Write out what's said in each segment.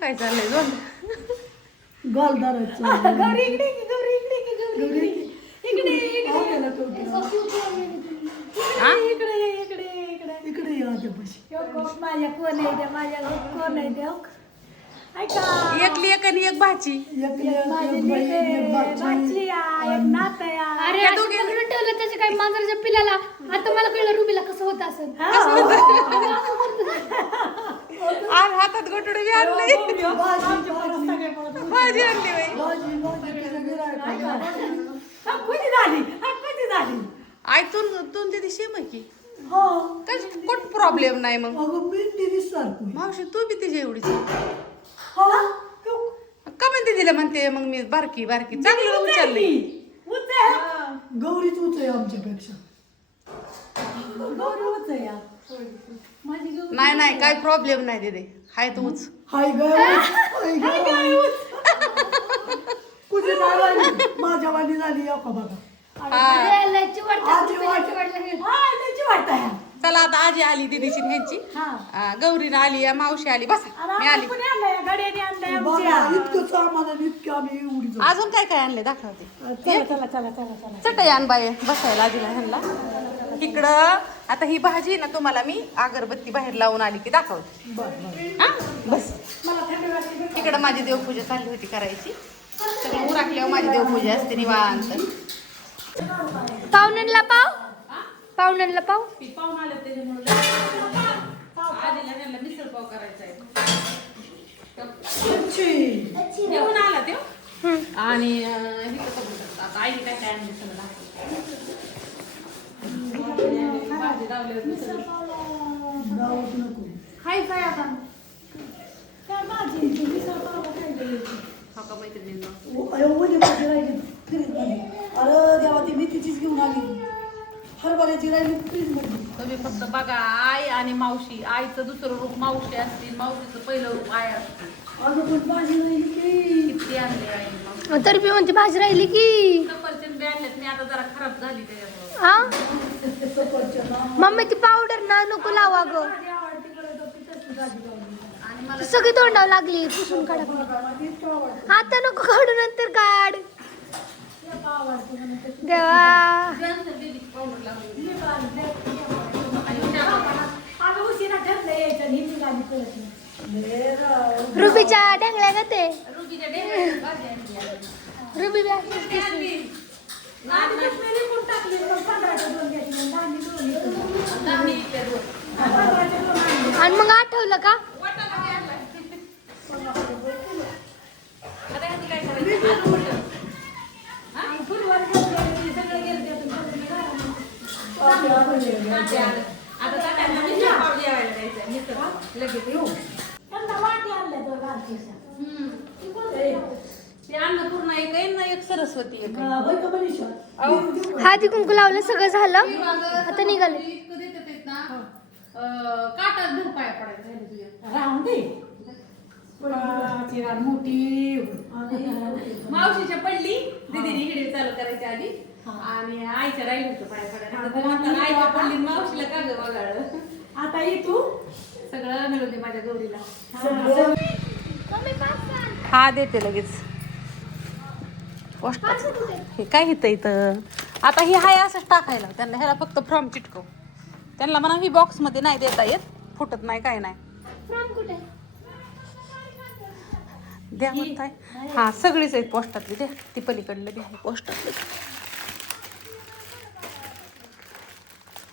काय चाललंय दोन गोलदाराचं गौरी इकडे की गौरी इकडे की गौरी इकडे इकडे या आजपाशी माझ्या कोण आहे त्या माझ्या कोण आहे त्या ऐका एक लेक आणि एक भाची माझी भाची एक नात आहे अरे आता म्हणून ठेवलं त्याच्या काही मांजराच्या पिल्याला आता मला कळलं रुबीला कसं होत असेल आज हातात गोटडे बी आणलंय भाजी आणली बाई कधी झाली आई तू तिथे शेम आहे की हा काय कोट प्रॉब्लेम नाही मग अगं मेंढी सारखं मावशी तू बी तिची एवढीच हा का म्हणते तिला म्हणते मग मी बारकी बारकी चांगलं उचलली गौरीच उच आहे आमच्यापेक्षा नाही नाही काय प्रॉब्लेम नाही दीदी हाय तूच हाय ग कुठे झाली माझ्या वाली झाली या का बघा चला आता आजी आली दीदीची ह्यांची गौरीनं आली या मावशी आली बस मी आली इतकं सामान आणि इतकं आम्ही उडी जाऊ. अजून काय काय आणले दाखवते चला चटई आण बाय बसायला आजीला ह्यांना इकडं आता ही भाजी ना तुम्हाला मी अगरबत्ती बाहेर लावून आली की दाखवते हा बस इकडं माझी देवपूजा चालली होती करायची सगळं उराकल्यावर माझी देवपूजा असते निवांत पाहुण्यांना पाहुण्यांना पाव पाहून आले त्याच्यामुळे आजीला ह्यांना मिसळ पाव करायचा आहे घेऊन आला ते आणि इथं बघू शकता आता आईने काय काय आणले सगळं भाजी लावली होती सगळी. जाऊच नको. हाय काय आता काय माझी हो का मैत्रिणींना ओली भाजी राहिली फ्रीजमध्ये. अरे देवा ती मेथीचीच घेऊन आली हरभऱ्याची राहिली फ्रीजमध्ये. तुम्ही फक्त बघा आई आणि मावशी आईचं दुसरं रूप मावशी असतील मावशीचं पहिलं रूप आई असते अगं पण भाजी राहिली की किती आणले आई मावशी तरी बी म्हणते भाजी राहिली की सफरचंद बी आणलेत मी आता जरा खराब झाली त्याच्यामुळे हा मम्मी ती पावडर ना नको लावा ग आणि मला सगळी तोंडावं लागली पुसून काढा आता नको काढू नंतर काढ देवा पावडर लागली रुबीच्या ढेंगळ्या का ते रुबीच्या डेंगळ्याची भाजी आणली आहे. रुबी बी दाणे इथले दोन. आणि मग आठवलं का वाटाणा बी आणलाय. आता ह्याचं काय करायचं? आलू मटर. आता तात्यांना मिसळ पाव जेवायला द्यायचं मिसळ पाव. लगेच येऊ. ते अन्नपूर्णा एक आहे ना एक सरस्वती एक आहे. बाई का मनीषा हळदी कुंकू लावलं सगळं झालं आता निघाले इतकं देतात आहेत ना काटात धूर पाया पडायचं राहिलं तुझ्या. राहून दे मोठी मावशीच्या पडली दीदीने हिडे चालू करायच्या आधी आणि आईच्या राहिलं होतं पाया पडायला आता तर म्हणताना आईच्या पडली आणि मावशीला का ग वगाळलं आता ये तू सगळं मिळून दे माझ्या गौरीला हा देते लगेच हे काय हिथं इथं आता ही हाय असंच टाकायला त्यांना ह्याला फक्त फ्रॉम चिटकव त्यांना म्हणा ही बॉक्स मध्ये नाही देता येत फुटत नाही काय नाही द्या म्हणताय हा सगळीच आहेत पोस्टातली द्या ती पलीकडलं बी आहे पोस्टातली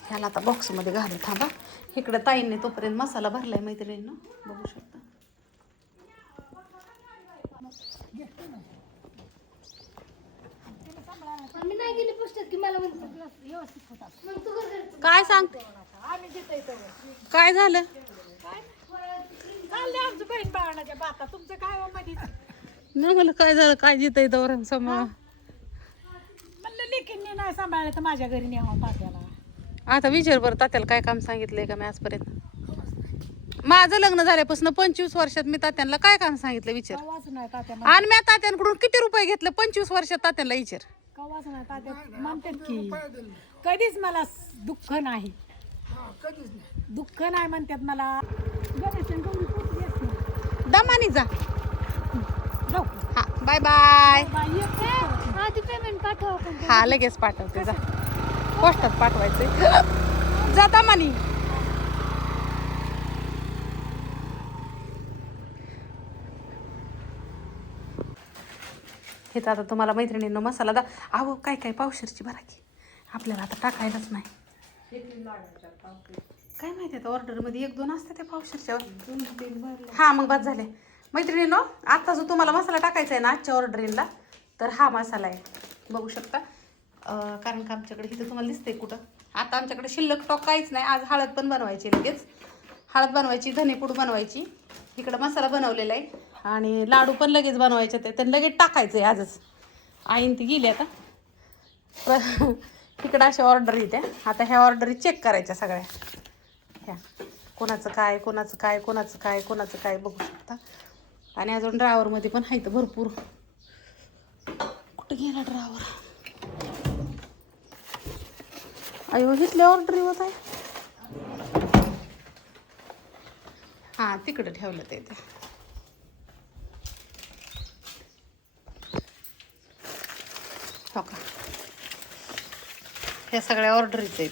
ह्याला आता बॉक्स मध्ये घालू थांबा इकडं ताईंनी तोपर्यंत मसाला भरलाय मैत्रिणींना बघू शकता आम्ही नाही गेले पुस्तक की मला व्यवस्थित होता मग तू कर काय सांगते काय झालं चालले आमचं बहीण भावनाच्या बाता तुमचं काय हो मधीच न मला काय झालं काय जिथं इथं समोर म्हणलं लेकींनी नाही सांभाळलं तर माझ्या घरी न्यावं तात्याला आता विचार बरं तात्याला काय काम सांगितलंय का मी आजपर्यंत माझं लग्न झाल्यापासून 25 वर्षात मी तात्यांना काय काम सांगितलं विचार कवाच नाही तात्या आणि मी तात्यांकडून किती रुपये घेतले 25 वर्षात तात्याला विचार कवाच नाही तात्या म्हणतात की कधीच मला दुःख नाही दुःख नाही म्हणतात मला गणेश आणि गौरी पोचली असते दमानी जा. जाऊ हा बाय बाय. आधी पेमेंट पाठवा आपण. हा लगेच पाठवते जा. पोस्टात पाठवायचंय. जा दमानी. हे तर आता तुम्हाला मैत्रिणींनो मसाला अहो काय काय पावशेरची बरा की आपल्याला आता टाकायलाच नाही. काय माहिती आता ऑर्डरमध्ये 1-2 असते त्या पावशेरच्या. हां मग बस झाले मैत्रिणींनो. आता जो तुम्हाला मसाला टाकायचा आहे ना आजच्या ऑर्डरीला तर हा मसाला आहे बघू शकता. कारण का आमच्याकडे इथं तुम्हाला दिसतंय कुठं आता आमच्याकडे शिल्लक स्टॉक काहीच नाही. आज हळद पण बनवायची लगेच. हळद बनवायची, धनेपूड बनवायची. इकडं मसाला बनवलेला आहे आणि लाडू पण लगेच बनवायचे ते लगेच टाकायचं आहे आजच. आईन ती गेली आता. इकडं अशा ऑर्डर येत्या. आता ह्या ऑर्डरी चेक करायच्या सगळ्या ह्या कोणाचं काय कोणाचं काय कोणाचं काय कोणाचं काय बघू शकता. आणि अजून ड्रावरमध्ये पण आहे तर भरपूर. कुठं गेला ड्रावर. अयो इथल्या ऑर्डर होत आहे. हां तिकडं ठेवलं ते. हो का ह्या सगळ्या ऑर्डरीच आहेत.